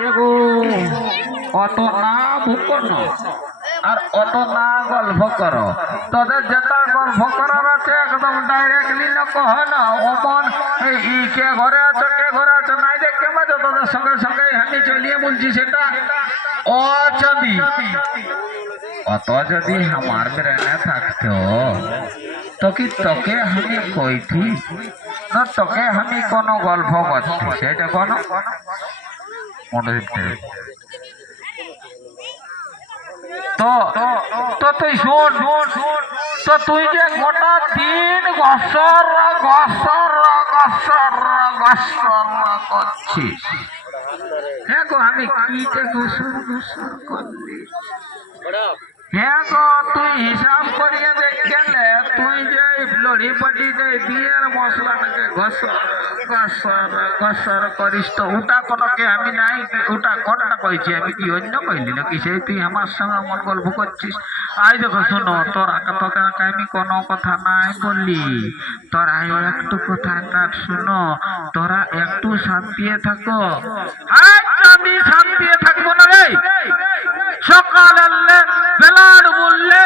এগো অত না ভুকন আর অত না গল্প করো। তোদের যেটা গল্প করার আছে একদম ডাইরেক্টলি না কহ না অমন ই কে ঘরে আছো কে ঘরে আছো নাই দেখে বাজো তোদের সঙ্গে সঙ্গে আমি চলিয়ে বলছি সেটা ও চাঁদি। অত যদি আমার ব্রেনে থাকতো তো কি তোকে আমি কইছি না তোকে আমি কোনো গল্প করছি সেটা কোনো মনে তো তো তুই শোন তো তুই যে গোটা দিন গসর গসর গসর গসর করছিস। হ্যাঁ গো আমি কি গসর গসর করলি? হ্যাঁ গো তুই হিসাব করিয়ে দেখলে তুই যে লড়ি পাটি যে বিয়ের মশলাটাকে ঘসর ঘসর ঘসর করিস তো ওটা কোনোকে আমি নাই ওটা কোনটা কইছি আমি কি অন্য কইলি নাকি সেই তুই আমার সঙ্গে মন গল্প করছিস। আই দেখো শোনো তোরা তোকে আমি কোনো কথা নাই বললি তোরা একটু কথাটা শুনো তোরা একটু শান্তি থাকো। আমি শান্তি থাকবো না রে। সকাল আনলে বেলার বললে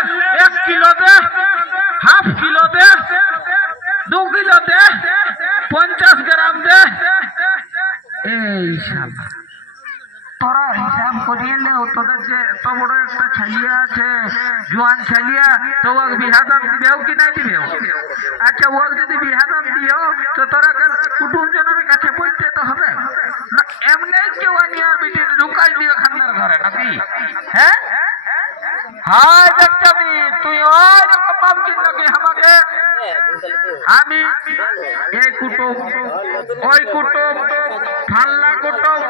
1 কিলো দে, হাফ কিলো দে, 2 কিলো দে, 50 গ্রাম দে। এই শালা তোরা হিসাব করিয়ে নে তোদের যে এত বড় একটা ছালিয়া আছে জোয়ান ছালিয়া তো ও বিহাদাম দিবেও কি নাই দিবেও? আচ্ছা ও যদি বিহাদাম দিও তো তোরা কুটুম জনের কাছে বলতে তো হবে না এমনি কেউ আনিয়া বিটি ঢুকাই দিও খান্দার ঘরে নাকি? হ্যাঁ হাই দেখবি তুই ওই রকম ভাবছি নাকি আমাকে আমি এই কুটুম ওই কুটুম ফাল্লা কুটুম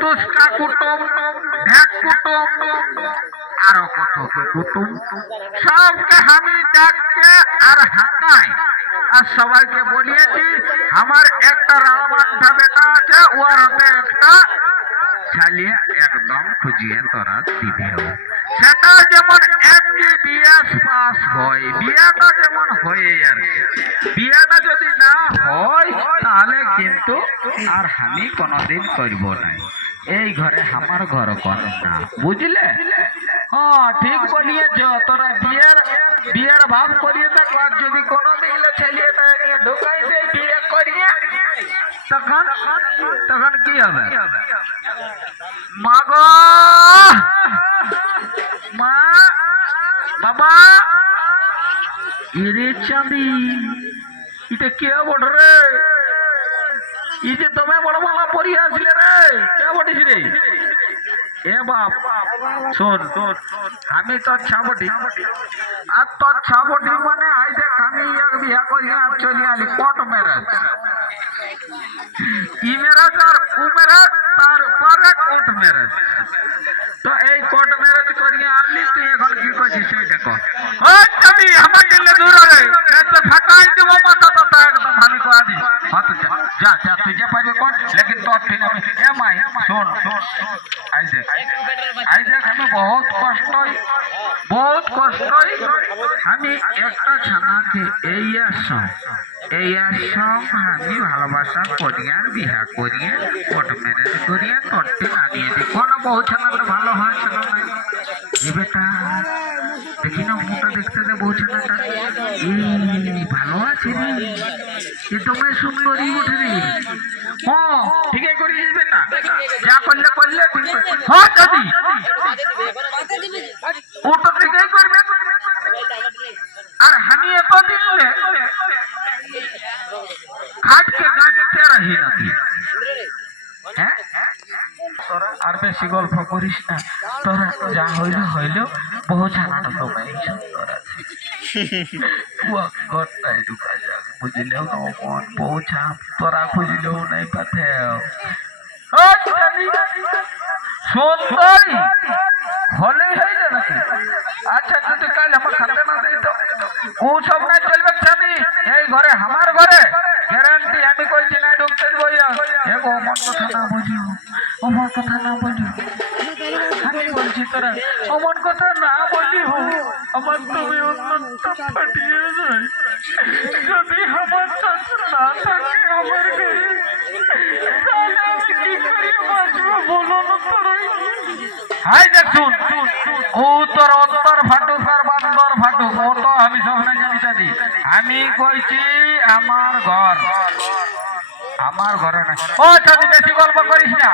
তুস্কা কুটুম ঢেক কুটুম আরো কত কুটুম সবকে আমি ডাকতে আর হাঁকাই আর সবাইকে বলিয়েছি আমার একটা রামান্ধা বেটা আছে ওর হাতে একটা ছালিয়ে একদম খুঁজিয়ে তোরা দিবে সেটা যেমন MBBS পাস হয় বিয়েটা যেমন হয়ে আর বিয়েটা যদি না হয় তাহলে কিন্তু আর আমি কোনোদিন করব না। এই ঘরে আমার ঘর কোন না বুঝলে? হ্যাঁ ঠিক বলিয়েছ তোরা বিয়ের ভাব করিয়ে দেখ আর যদি কোনো দিলে ছেলিয়ে নিয়ে ঢুকাই দে বিয়ে করিয়ে তখন তখন কি হবে? মা গো মা বাবা ইরে চাঁদি এটা কে বড় রে এই যে তুমি বড় মালা পরিয়ে আসলে রে কে বটিস রে? এ বাপ শোন আমি তোর ছাবটি আর তোর ছাবটি মানে আই দেখ আমি এক বিয়া করি আর চলি আলি কোর্ট ম্যারেজ ই ম্যারেজ আর ও ম্যারেজ তারপরে কোর্ট ম্যারেজ। তো এই কোর্ট ম্যারেজ করিয়ে আনলি তুই এখন কি করছিস সেইটা কর। ওই চাবি আমার দিলে দূর রে তো ফাটাই দেবো মাথা তো একদম আমি করা দিই। হ্যাঁ তো যা যা তুই যা পারবি কর লেকিন তোর ঠিক আমি এ মাই শোন আই দেখ আমি বহুত কষ্টই আমি একটা ছানাকে এই আমি ভালোবাসা করিয়ে বিহা করিয়ে কোর্ট ম্যারেজ করিয়ে তোরটি আনিয়ে দিই কোনো বহু ছানাটা ভালো হয়েছিল না এ বেটা দেখি না মুখটা দেখতে দে বহু ছানাটা এই ভালো আছে রে এ তোমায় সুন্দরই উঠে রে। হ্যাঁ ঠিকই করিস বেটা যা করলে হ্যাঁ দাদি ও তো ঠিকই করবে আর আমি এত দিলে খাটকে গাঁটতে রাহি না হ্যাঁ তোরা আর বেশি গল্প করিস না তোরা যা হইল বহু ছানাটা তোমায় সুন্দর আছে ঘরটাই ঢুকা যাক বুঝলেও না মন বহু ছাপ তোরা খুঁজলেও নাই পাথেও সুন্দরী হলেই হইলে নাকি? আচ্ছা যদি কাল আমার খাতে না দেয় তো ও সব নাই চলবে ছানি এই ঘরে আমার ঘরে গ্যারান্টি আমি কইছি না ঢুকতে দিব এগো অমন কথা না বুঝিও অমন কথা না বলিও আমি বলছি তোরা অমন কথা না বলিও আমার তুমি অত্যন্ত ফাটিয়ে যায় যদি আমার না থাকে আমার ঘরে তাহলে আমি কি করি বাঁচবো বলো না? হাই দেখুন ও তোর অন্তর ফাটুক আর বান্দর ফাটুক ও তো আমি সহনে জানি জানি আমি কইছি আমার ঘরে না ও যদি বেশি গল্প করিস না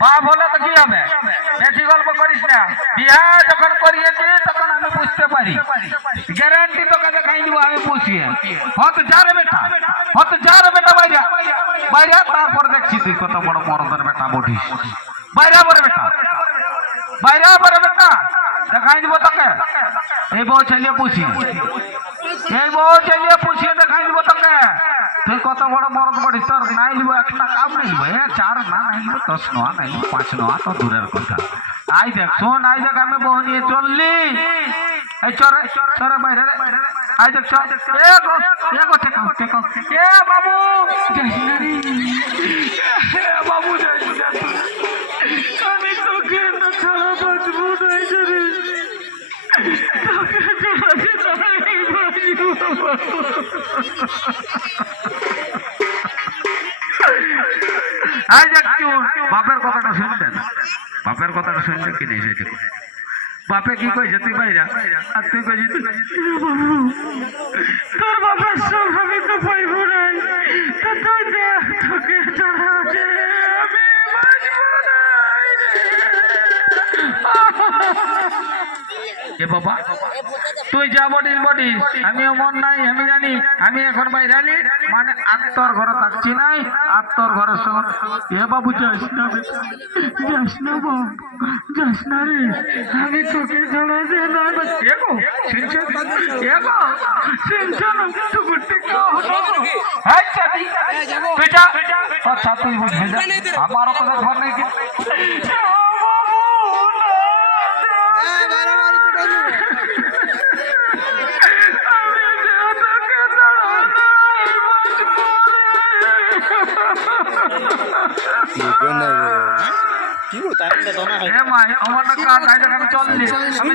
বাপ হলে তো কি হবে বেশি গল্প করিস না বিয়া যখন করিয়েছি তখন আমি বুঝতে পারি গ্যারান্টি তোকে দেখাই দিব আমি বুঝিয়ে হয়তো যা রে বেটা বাইরে তারপর দেখছি তুই কত বড় মরদের বেটা বটিস বাইরে বেটা দেখাই দিব তোকে এই বউ ছেলে পুষিয়ে দেখাই দিব তোকে তুই কত বড় মরদ বটিস তোর নাই নিব একটা কাম নাই নিব 4 না নাই নিব 10 নোয়া নাই নিব 5 নোয়া তো দূরের কথা আই দেখ শোন আমি বউ নিয়ে চললি এই চরে বাইরে আই দেখ এ বাবু বাবু আমি তোকে না ছাড়া বাঁচবো বাপের কথাটা শুনবেন কি নেই সেটা বাপে কি কইছে তুই বাইরা আর তুই কইছিস তোর বাবার সব আমি তো পাইব নাই তো তুই দেখ তোকে চড়াছে আমি বাঁচব না এ বাবা তুই যা বডিস আমি মন নাই আমি জানি আমি এখন বাইরালি মানে আত্মর ঘরে থাকছি নাই আত্মর ঘরের সঙ্গে এ বাবু যাস না রে আমি তোকে ছাড়া যে না আচ্ছা তুই বুঝবি আমারও তো ঘর নেই কি গো তাই তো না এ মাই আমার না কাজ আইলে আমি চললি আমি